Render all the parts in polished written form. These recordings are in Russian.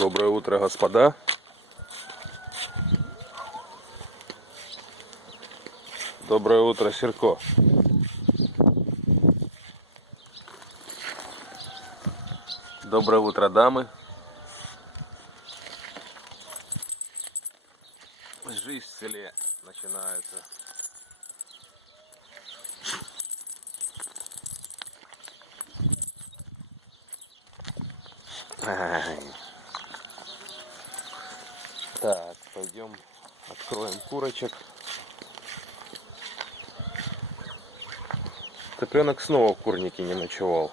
Доброе утро, господа. Доброе утро, Серко. Доброе утро, дамы. Жизнь в селе начинается. Так, пойдем откроем курочек. Цыпленок снова в курнике не ночевал.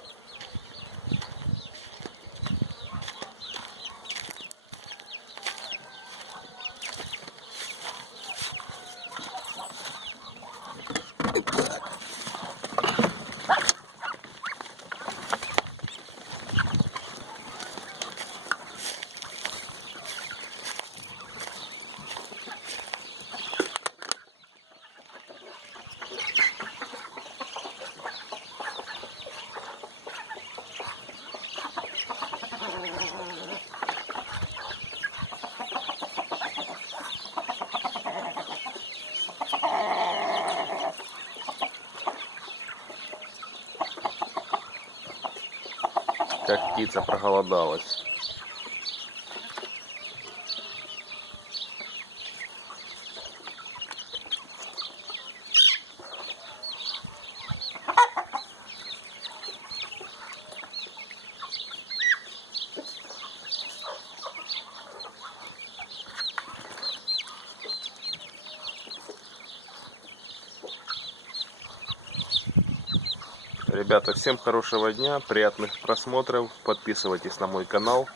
Как птица проголодалась. Ребята, всем хорошего дня, приятных просмотров, подписывайтесь на мой канал.